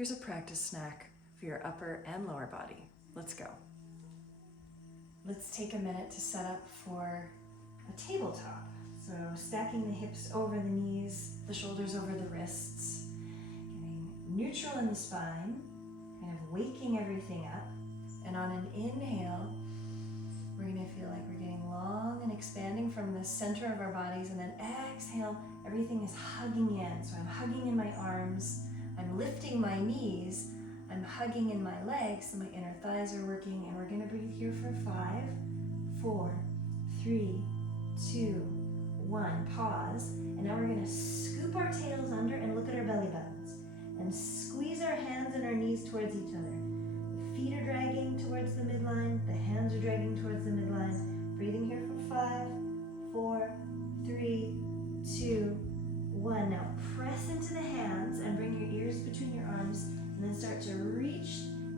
here's a practice snack for your upper and lower body. Let's go. Let's take a minute to set up for a tabletop. So stacking the hips over the knees, the shoulders over the wrists, getting neutral in the spine, kind of waking everything up. And on an inhale, we're gonna feel like we're getting long and expanding from the center of our bodies, and then exhale, everything is hugging in. So I'm hugging in my arms, I'm lifting my knees, I'm hugging in my legs, so my inner thighs are working, and we're gonna breathe here for 5, 4, 3, 2, 1, pause, and now we're gonna scoop our tails under and look at our belly buttons, and squeeze our hands and our knees towards each other. The feet are dragging towards the midline, the hands are dragging towards the midline. Breathing here for 5, 4, 3, 2, 1. Now press into the hands and bring your ears between your arms, and then start to reach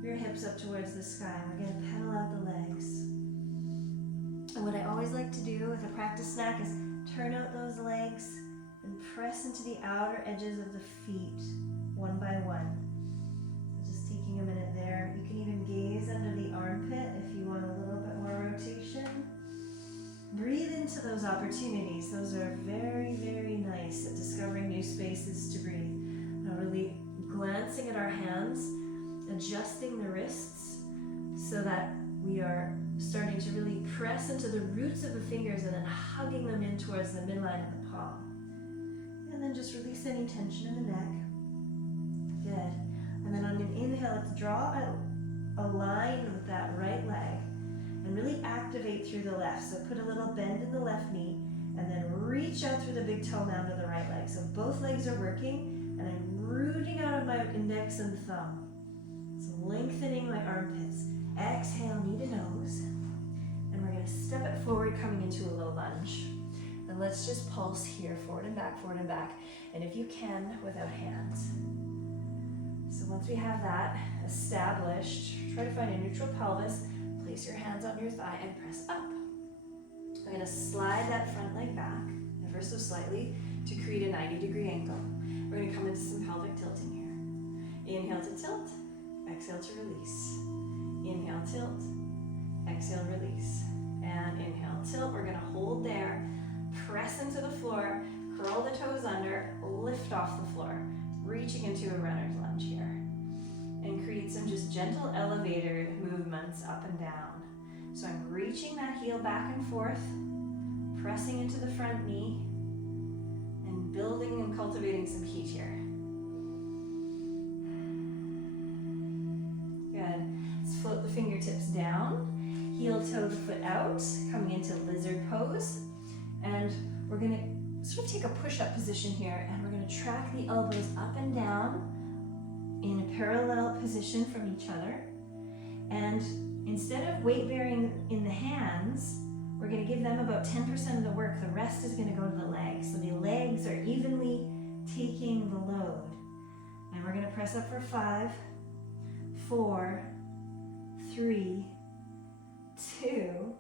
your hips up towards the sky. We're gonna pedal out the legs. And what I always like to do with a practice snack is turn out those legs and press into the outer edges of the feet, one by one. So just taking a minute there. You can even gaze under the armpit if you want a little bit more rotation. Breathe into those opportunities. Those are very, very nice at discovering new spaces to breathe. Now really glancing at our hands, adjusting the wrists so that we are starting to really press into the roots of the fingers and then hugging them in towards the midline of the palm. And then just release any tension in the neck. Good. And then on an inhale, let's draw a line with that right leg and really activate through the left. So put a little bend in the left knee and then reach out through the big toe mound of the right leg. So both legs are working, and I'm rooting out of my index and thumb. So lengthening my armpits. Exhale, knee to nose. And we're gonna step it forward, coming into a low lunge. And let's just pulse here, forward and back, forward and back. And if you can, without hands. So once we have that established, try to find a neutral pelvis. Place your hands on your thigh and press up. I'm gonna slide that front leg back, ever so slightly, to create a 90-degree angle. We're gonna come into some pelvic tilting here. Inhale to tilt, exhale to release. Inhale, tilt, exhale, release. And inhale, tilt. We're gonna hold there, press into the floor, curl the toes under, lift off the floor, reaching into a runner's lunge here. And create some just gentle elevator movements up and down. So I'm reaching that heel back and forth, pressing into the front knee, and building and cultivating some heat here. Good. Let's float the fingertips down, heel toe the foot out, coming into lizard pose. And we're gonna sort of take a push-up position here, and we're gonna track the elbows up and down in a parallel position from each other. And instead of weight bearing in the hands, we're gonna give them about 10% of the work. The rest is gonna go to the legs. So the legs are evenly taking the load. And we're gonna press up for 5, 4, 3, 2,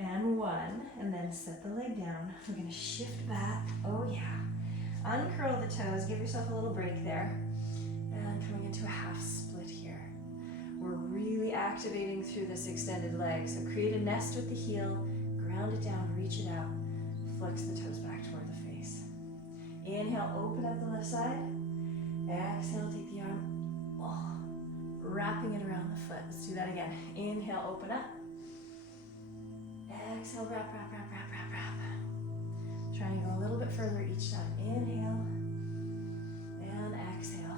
and 1. And then set the leg down. We're gonna shift back. Oh yeah. Uncurl the toes, give yourself a little break there. And coming into a half split here. We're really activating through this extended leg. So create a nest with the heel, ground it down, reach it out, flex the toes back toward the face. Inhale, open up the left side. Exhale, take the arm, wrapping it around the foot. Let's do that again. Inhale, open up. Exhale, wrap, wrap, wrap, wrap, wrap, wrap. Trying to go a little bit further each time. Inhale, and exhale.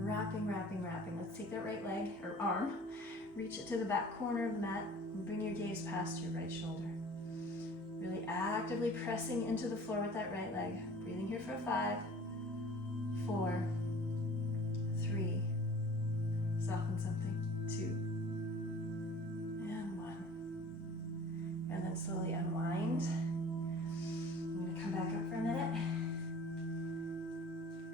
Wrapping, wrapping, wrapping. Let's take that right leg, or arm, reach it to the back corner of the mat, and bring your gaze past your right shoulder. Really actively pressing into the floor with that right leg. Breathing here for 5, 4, 3, soften something, 2, and 1. And then slowly unwind. I'm gonna come back up for a minute.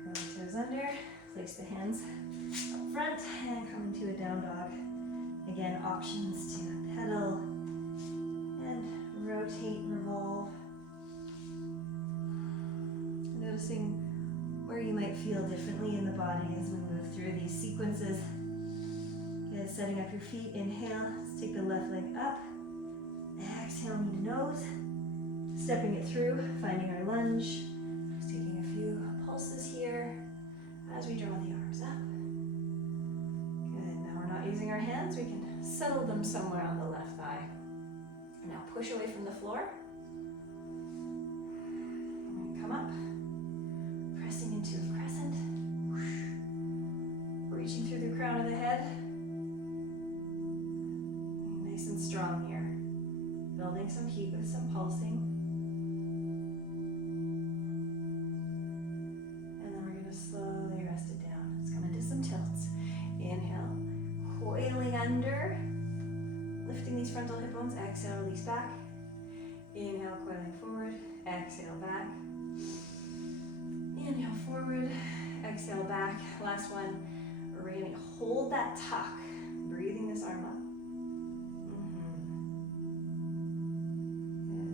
Curl the toes under. Place the hands up front and come into a down dog. Again, options to pedal and rotate, revolve. Noticing where whatever you might feel differently in the body as we move through these sequences. Good, setting up your feet, inhale, let's take the left leg up, exhale, knee to nose, stepping it through, finding our lunge, just taking a few pulses here as we draw the arms up. Good, now we're not using our hands, we can settle them somewhere on the left thigh. Now push away from the floor. Come up, pressing into a crescent, reaching through the crown of the head. Nice and strong here, building some heat with some pulsing. And then we're going to slowly rest it down. Let's come into some tilts. Inhale, coiling under, lifting these frontal hip bones. Exhale, release back. Inhale, coiling forward. Exhale, back. Inhale forward, exhale back. Last one, we're going to hold that tuck, breathing this arm up. Good.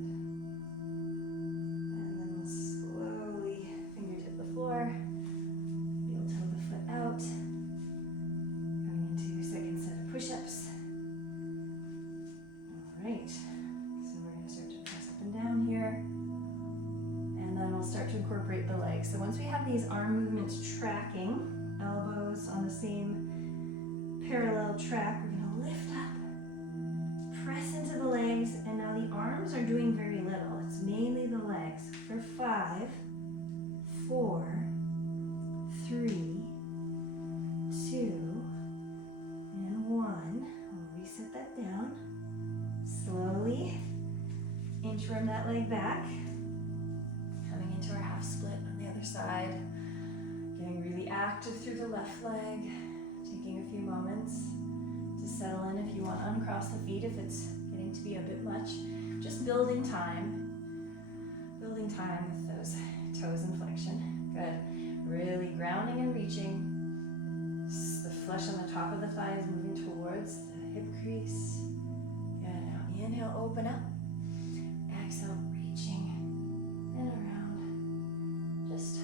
And then we'll slowly fingertip the floor, heel toe the foot out. Coming into second set of push-ups. All right, so we're going to start to press up and down here. Start to incorporate the legs. So once we have these arm movements tracking, elbows on the same parallel track, we're going to lift up, press into the legs, and now the arms are doing very little. It's mainly the legs. For 5, 4, 3, 2, and 1. We'll reset that down. Slowly inchworm that leg back. Into our half split on the other side, getting really active through the left leg, taking a few moments to settle in if you want to uncross the feet if it's getting to be a bit much. Just building time with those toes in flexion. Good. Really grounding and reaching. The flesh on the top of the thigh is moving towards the hip crease. Good. Now inhale, open up. Exhale, reaching and around. Just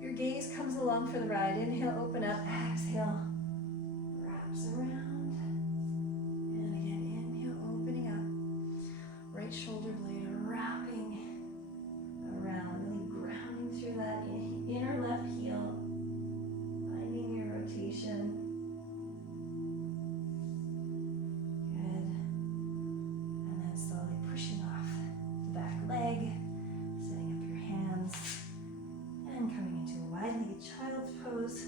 your gaze comes along for the ride. Inhale, open up. Exhale, wraps around. And again, inhale, opening up. Right shoulder blade wrapping around, really grounding through that inner left heel. Finding your rotation. Good. And then slowly pushing off the back leg. And coming into a wide-legged child's pose.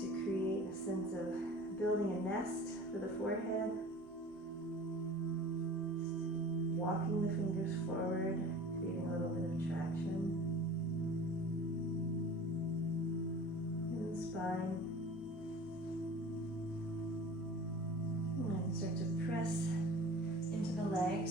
To create a sense of building a nest for the forehead. Just walking the fingers forward, creating a little bit of traction in the spine. And then start to press into the legs.